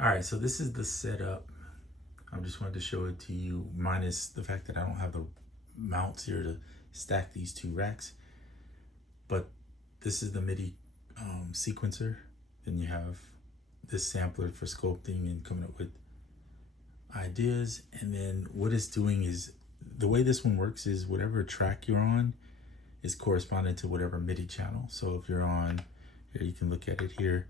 All right, so this is the setup. I just wanted to show it to you, minus the fact that I don't have the mounts here to stack these two racks. But this is the Midi sequencer. Then you have this sampler for sculpting and coming up with ideas. And then what it's doing is, the way this one works is whatever track you're on is corresponding to whatever Midi channel. So if you're on here, you can look at it here.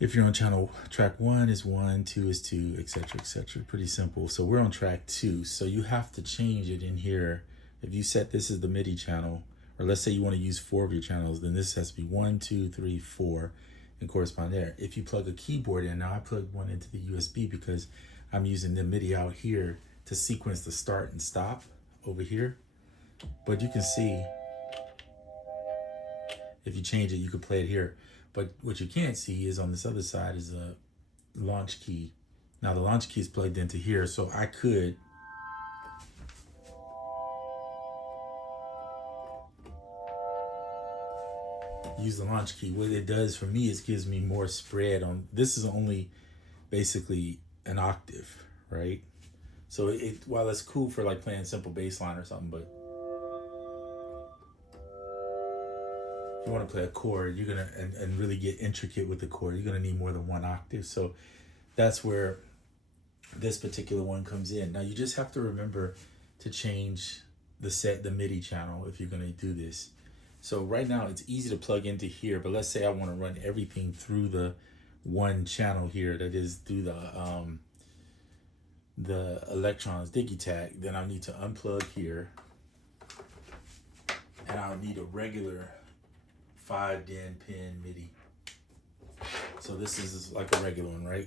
If you're on channel track 1 is 1, 2 is 2, etc., etc. Pretty simple. So we're on track 2. So you have to change it in here. If you set this as the Midi channel, or let's say you want to use 4 of your channels, then this has to be 1, 2, 3, 4 and correspond there. If you plug a keyboard in, now I plugged one into the USB because I'm using the Midi out here to sequence the start and stop over here. But you can see, if you change it, you could play it here. But what you can't see is on this other side is a launch key. Now the launch key is plugged into here, so I could use the launch key. What it does for me is gives me more spread on, this is only basically an octave, right? So while it's cool for like playing simple bass line or something, but if you want to play a chord, you're gonna and really get intricate with the chord, you're gonna need more than one octave. So that's where this particular one comes in. Now you just have to remember to change the MIDI channel if you're gonna do this. So right now it's easy to plug into here, but let's say I want to run everything through the one channel here, that is through the electrons Digitakt. Then I need to unplug here, and I'll need a regular 5-DIN pin Midi. So this is like a regular one, right?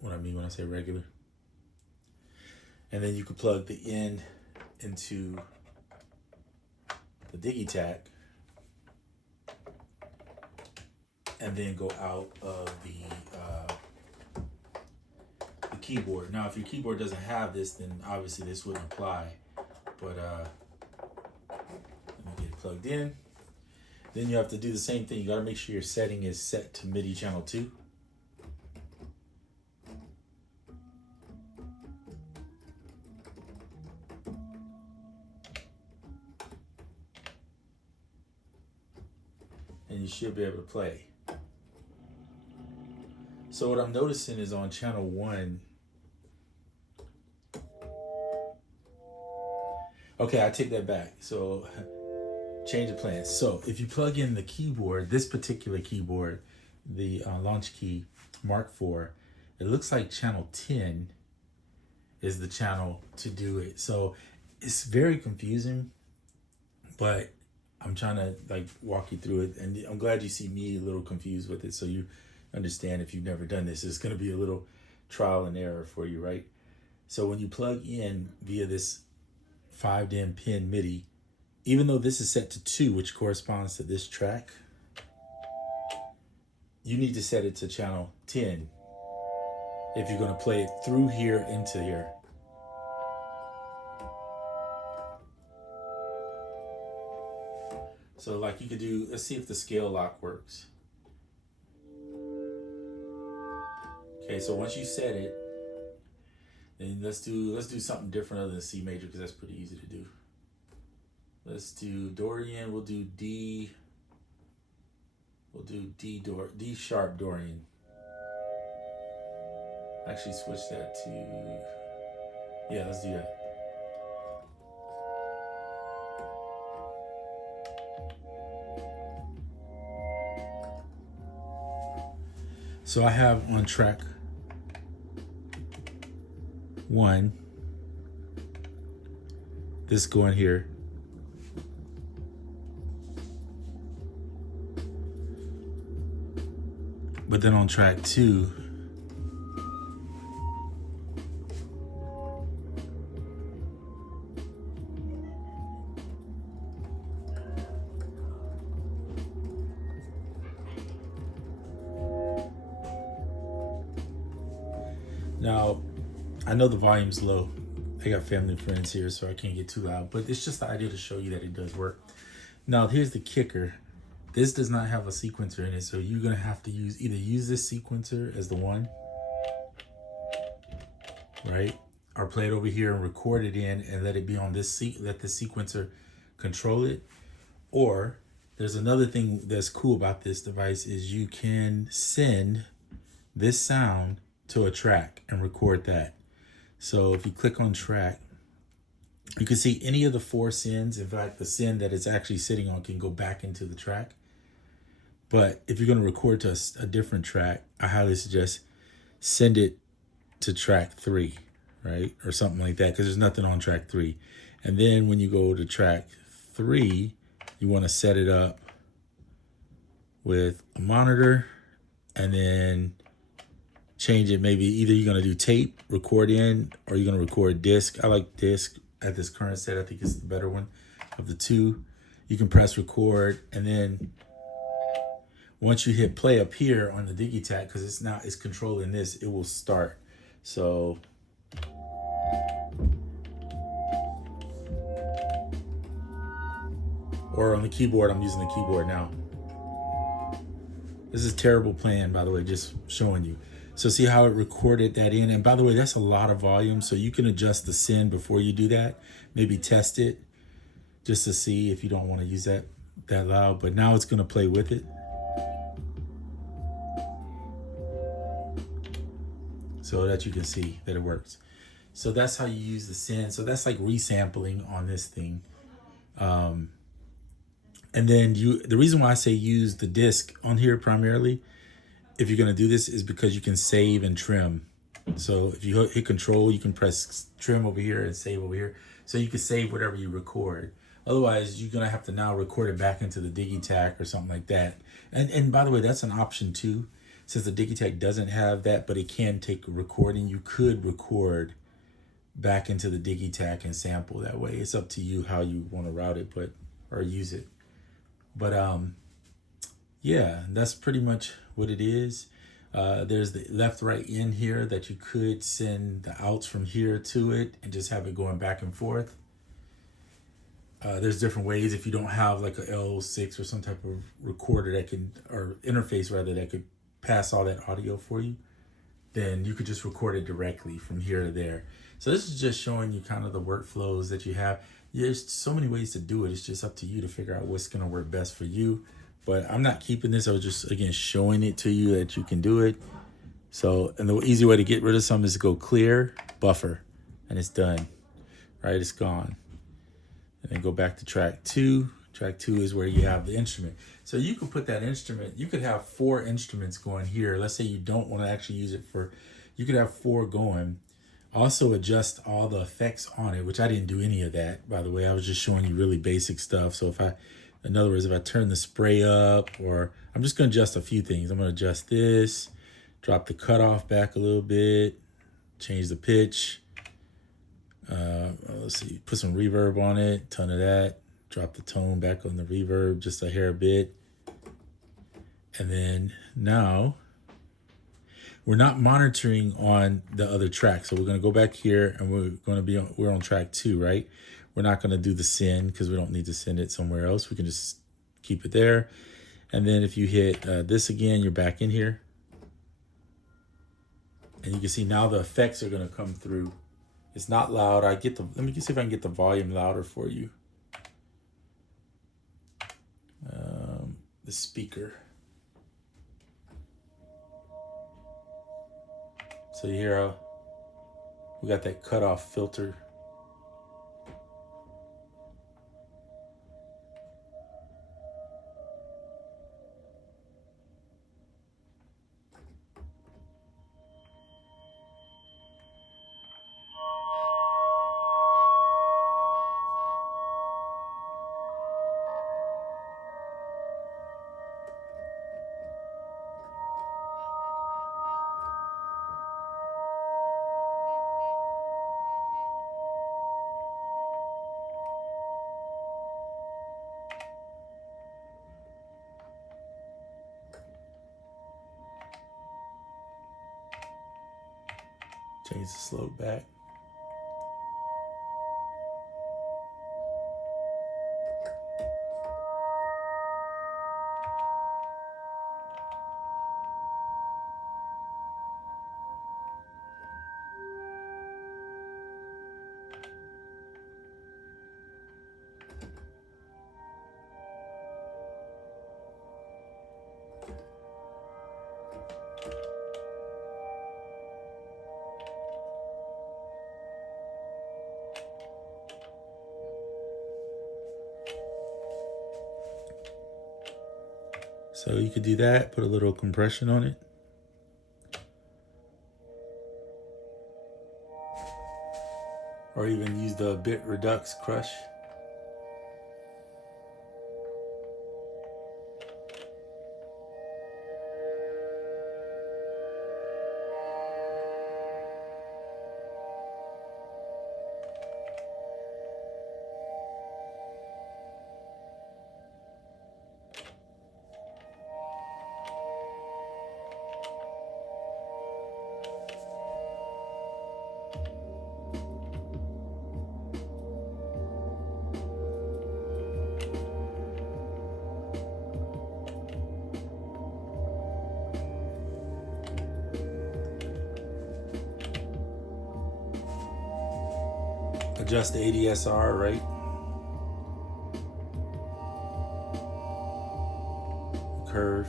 What I mean when I say regular. And then you could plug the end into the Digitakt and then go out of the keyboard. Now if your keyboard doesn't have this, then obviously this wouldn't apply. But let me get it plugged in. Then you have to do the same thing. You got to make sure your setting is set to MIDI channel 2. And you should be able to play. So what I'm noticing is on channel 1, okay, I take that back. So change of plans. So if you plug in the keyboard, this particular keyboard, the launch key Mark IV, it looks like channel 10 is the channel to do it. So it's very confusing, but I'm trying to like walk you through it. And I'm glad you see me a little confused with it, so you understand if you've never done this. It's going to be a little trial and error for you, right? So when you plug in via this 5-DIN pin Midi, even though this is set to 2, which corresponds to this track, you need to set it to channel 10 if you're going to play it through here into here. So like you could do, let's see if the scale lock works. Okay, so once you set it, then let's do something different other than C major, because that's pretty easy to do. Let's do Dorian. We'll do D. We'll do D sharp Dorian. Actually, switch that to, yeah, let's do that. So I have on track 1 this going here. But then on track 2, now I know the volume's low. I got family and friends here, so I can't get too loud, but it's just the idea to show you that it does work. Now here's the kicker. This does not have a sequencer in it, so you're gonna have to use this sequencer as the one, right? Or play it over here and record it in and let it be on this let the sequencer control it. Or there's another thing that's cool about this device is you can send this sound to a track and record that. So if you click on track, you can see any of the 4 sends. In fact, the send that it's actually sitting on can go back into the track. But if you're going to record to a different track, I highly suggest send it to track 3, right? Or something like that, because there's nothing on track 3. And then when you go to track 3, you want to set it up with a monitor and then change it. Maybe either you're going to do tape, record in, or you're going to record disc. I like disc at this current set. I think it's the better one of the two. You can press record, and then once you hit play up here on the Digitakt, because it's controlling this, it will start. So or on the keyboard, I'm using the keyboard now. This is terrible playing, by the way, just showing you. So see how it recorded that in? And by the way, that's a lot of volume, so you can adjust the send before you do that. Maybe test it just to see if you don't want to use that loud, but now it's gonna play with it. So that you can see that it works. So that's how you use the send. So that's like resampling on this thing. And then the reason why I say use the disc on here primarily, if you're gonna do this, is because you can save and trim. So if you hit control, you can press trim over here and save over here. So you can save whatever you record. Otherwise, you're gonna have to now record it back into the Digitakt or something like that. And by the way, that's an option too. Since the Digitakt doesn't have that, but it can take a recording, you could record back into the Digitakt and sample that way. It's up to you how you want to route it, or use it. But yeah, that's pretty much what it is. There's the left, right in here that you could send the outs from here to it and just have it going back and forth. There's different ways. If you don't have like a L6 or some type of recorder that can, or interface rather, that could pass all that audio for you, then you could just record it directly from here to there. So this is just showing you kind of the workflows that you have. There's so many ways to do it. It's just up to you to figure out what's going to work best for you. But I'm not keeping this. I was just, again, showing it to you that you can do it. So, and the easy way to get rid of some is to go clear, buffer, and it's done, right? It's gone. And then go back to track 2. Track 2 is where you have the instrument. So you could put that instrument, you could have 4 instruments going here. Let's say you don't want to actually use it for, you could have 4 going. Also adjust all the effects on it, which I didn't do any of that, by the way. I was just showing you really basic stuff. So in other words, if I turn the spray up, or I'm just going to adjust a few things. I'm going to adjust this, drop the cutoff back a little bit, change the pitch. Let's see, put some reverb on it, ton of that. Drop the tone back on the reverb, just a hair bit. And then now we're not monitoring on the other track. So we're going to go back here and we're on track 2, right? We're not going to do the send because we don't need to send it somewhere else. We can just keep it there. And then if you hit this again, you're back in here. And you can see now the effects are going to come through. It's not loud. Let me see if I can get the volume louder for you. The speaker. So you hear we got that cutoff filter. Change the slope back. So you could do that, put a little compression on it. Or even use the bit redux crush. Adjust the ADSR, right? Curve.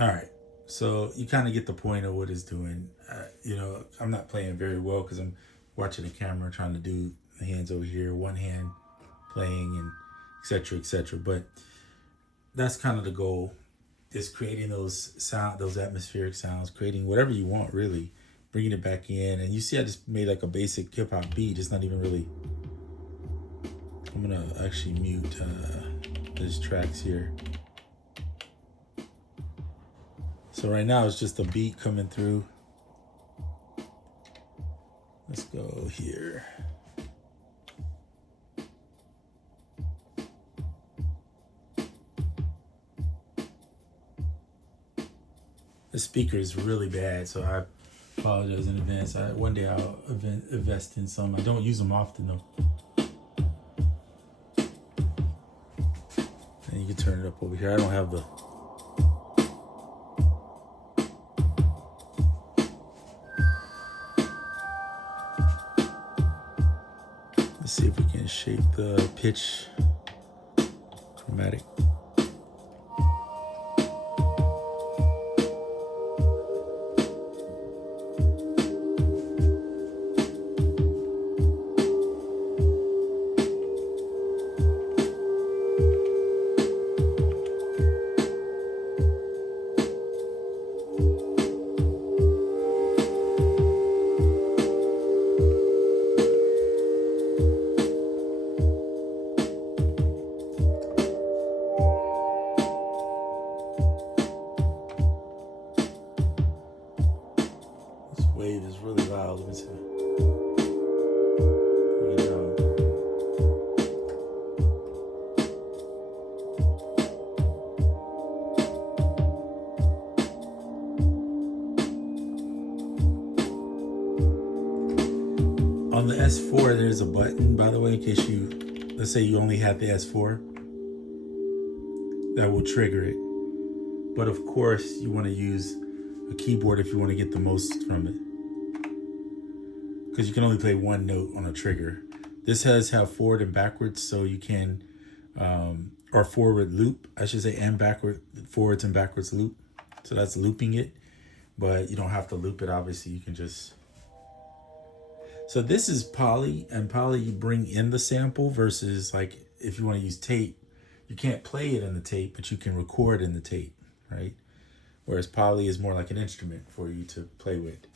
All right, so you kind of get the point of what it's doing. I'm not playing very well because I'm watching the camera, trying to do the hands over here, one hand playing, and etc. etc. But that's kind of the goal: is creating those atmospheric sounds, creating whatever you want, really, bringing it back in. And you see, I just made like a basic hip hop beat. It's not even really. I'm gonna actually mute these tracks here. So right now it's just a beat coming through. Let's go here. The speaker is really bad, so I apologize in advance. One day I'll invest in some. I don't use them often though. And you can turn it up over here. I don't have the. Let's see if we can shape the pitch chromatic. Wave is really loud. Let me see. Bring it down. On the S4, there's a button, by the way, in case let's say you only have the S4, that will trigger it. But of course, you want to use a keyboard if you want to get the most from it, because you can only play one note on a trigger. This have forward and backwards, so you can, or forward loop, I should say, and forwards and backwards loop. So that's looping it, but you don't have to loop it, obviously. You can just. So this is poly, and poly you bring in the sample versus like if you want to use tape, you can't play it in the tape, but you can record in the tape, right? Whereas poly is more like an instrument for you to play with.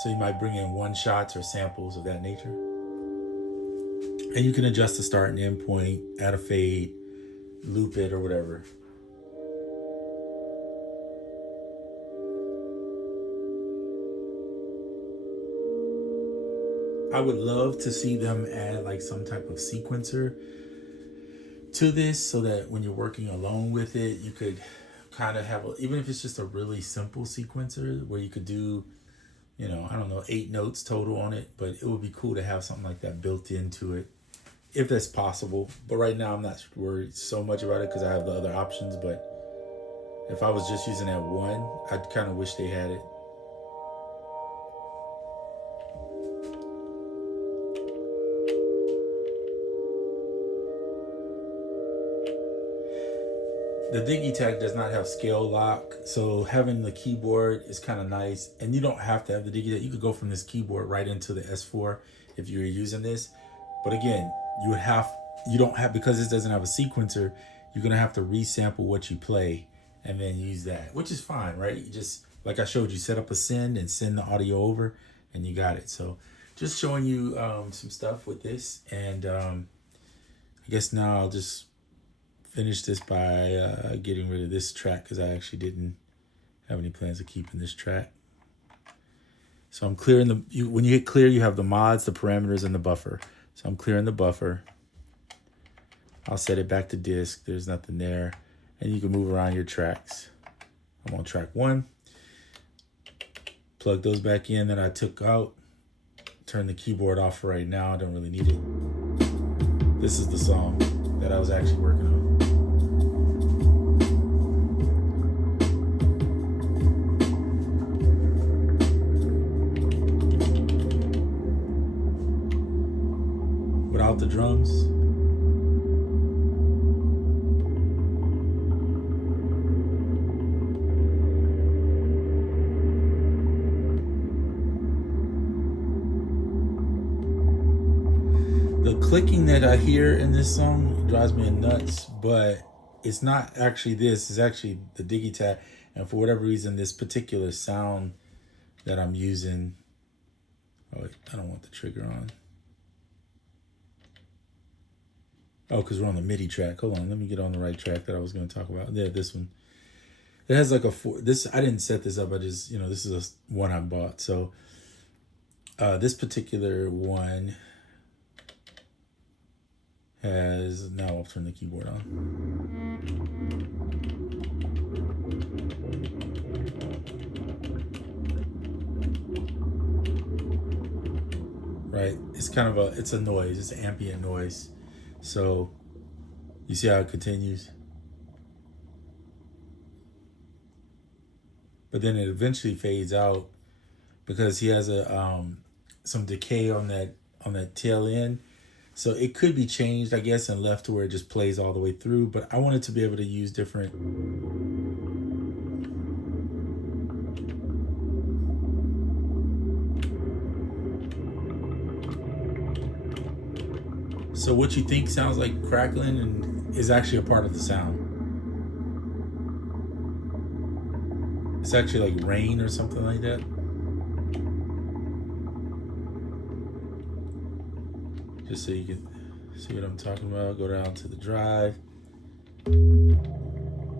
So you might bring in one shots or samples of that nature. And you can adjust the start and end point, add a fade, loop it or whatever. I would love to see them add like some type of sequencer to this so that when you're working alone with it, you could kind of have, even if it's just a really simple sequencer where you could do, I don't know, 8 notes total on it, but it would be cool to have something like that built into it if that's possible. But right now I'm not worried so much about it because I have the other options. But if I was just using that one, I'd kind of wish they had it. the Digitakt does not have scale lock, so having the keyboard is kind of nice. And you don't have to have the Digitakt. You could go from this keyboard right into the S4 if you're using this. But again, you don't have, because this doesn't have a sequencer, you're gonna have to resample what you play and then use that, which is fine, right? You just, like I showed you, set up a send and send the audio over, and you got it. So just showing you some stuff with this, and I guess now I'll just finish this by getting rid of this track, because I actually didn't have any plans of keeping this track. So I'm clearing when you hit clear, you have the mods, the parameters, and the buffer. So I'm clearing the buffer. I'll set it back to disk. There's nothing there. And you can move around your tracks. I'm on track 1. Plug those back in that I took out. Turn the keyboard off for right now. I don't really need it. This is the song that I was actually working on. Without the drums. The clicking that I hear in this song drives me nuts, but it's not actually this. It's actually the Digitakt, and for whatever reason, this particular sound that I'm using. Oh, wait, I don't want the trigger on. Oh, because we're on the Midi track. Hold on, let me get on the right track that I was going to talk about. Yeah, this one. It has like this. I didn't set this up. I just, this is one I bought. So this particular one has, now I'll turn the keyboard on. Right, it's kind of it's a noise. It's an ambient noise. So you see how it continues, but then it eventually fades out because he has some decay on that tail end. So it could be changed, I guess, and left to where it just plays all the way through. But I wanted to be able to use different. So what you think sounds like crackling and is actually a part of the sound. It's actually like rain or something like that. Just so you can see what I'm talking about. Go down to the drive.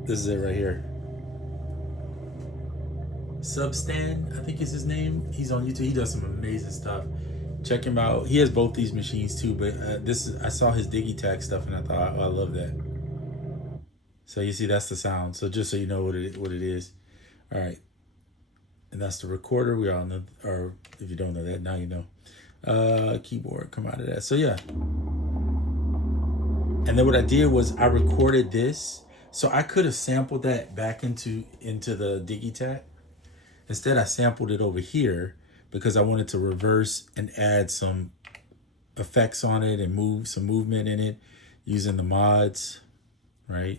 This is it right here. Substan, I think is his name. He's on YouTube. He does some amazing stuff. Check him out. He has both these machines too, but I saw his Digitakt stuff and I thought, oh, I love that. So you see, that's the sound. So just so you know what it is. All right, and that's the recorder. We all know, or if you don't know that, now you know. Keyboard, come out of that. So yeah. And then what I did was I recorded this. So I could have sampled that back into the Digitakt. Instead, I sampled it over here because I wanted to reverse and add some effects on it and move some movement in it using the mods, right?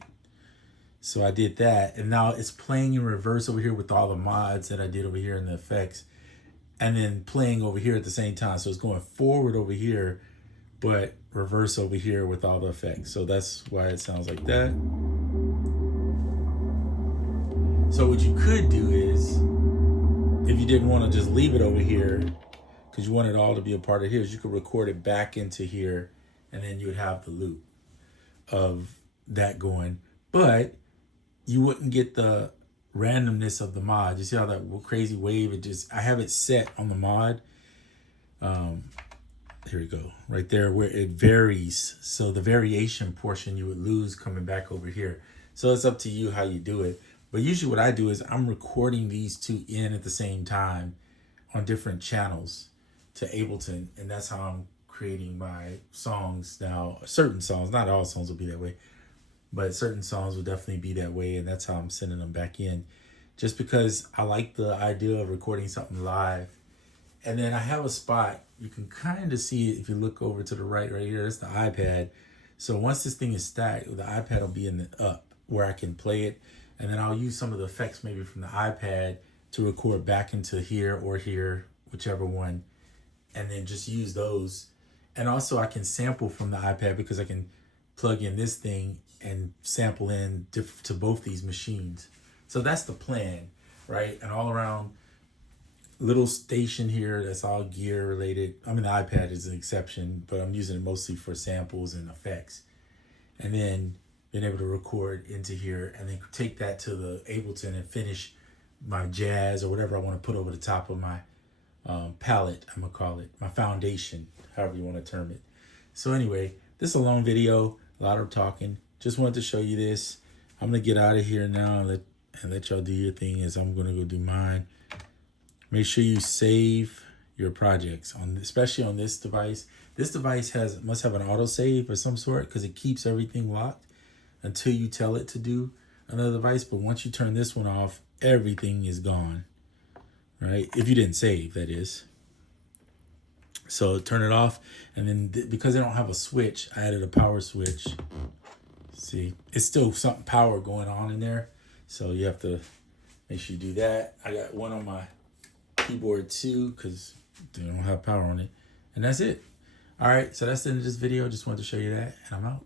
So I did that, and now it's playing in reverse over here with all the mods that I did over here in the effects, and then playing over here at the same time. So it's going forward over here, but reverse over here with all the effects. So that's why it sounds like that. So what you could do is, if you didn't want to just leave it over here, because you want it all to be a part of here, you could record it back into here, and then you would have the loop of that going. But you wouldn't get the randomness of the mod. You see how that crazy wave, I have it set on the mod. Here we go, right there where it varies. So the variation portion you would lose coming back over here. So it's up to you how you do it. But usually what I do is I'm recording these two in at the same time on different channels to Ableton. And that's how I'm creating my songs now. Certain songs, not all songs will be that way, but certain songs will definitely be that way. And that's how I'm sending them back in. Just because I like the idea of recording something live. And then I have a spot, you can kind of see it if you look over to the right here. That's the iPad. So once this thing is stacked, the iPad will be in the up. where I can play it. And then I'll use some of the effects maybe from the iPad to record back into here or here, whichever one, and then just use those. And also I can sample from the iPad because I can plug in this thing and sample in to both these machines. So that's the plan, right? And all around little station here that's all gear related. I mean, the iPad is an exception, but I'm using it mostly for samples and effects. And then being able to record into here and then take that to the Ableton and finish my jazz or whatever I want to put over the top of my palette, I'm gonna call it, my foundation, however you want to term it. So anyway, this is a long video, a lot of talking. Just wanted to show you this. I'm gonna get out of here now and let y'all do your thing as I'm gonna go do mine. Make sure you save your projects especially on this device. This device must have an autosave of some sort because it keeps everything locked until you tell it to do another device. But once you turn this one off, everything is gone, right? If you didn't save, that is. So turn it off, and then because I don't have a switch, I added a power switch. See, it's still something power going on in there, so you have to make sure you do that. I got one on my keyboard too because they don't have power on it, and that's it. All right, so that's the end of this video. Just wanted to show you that, and I'm out.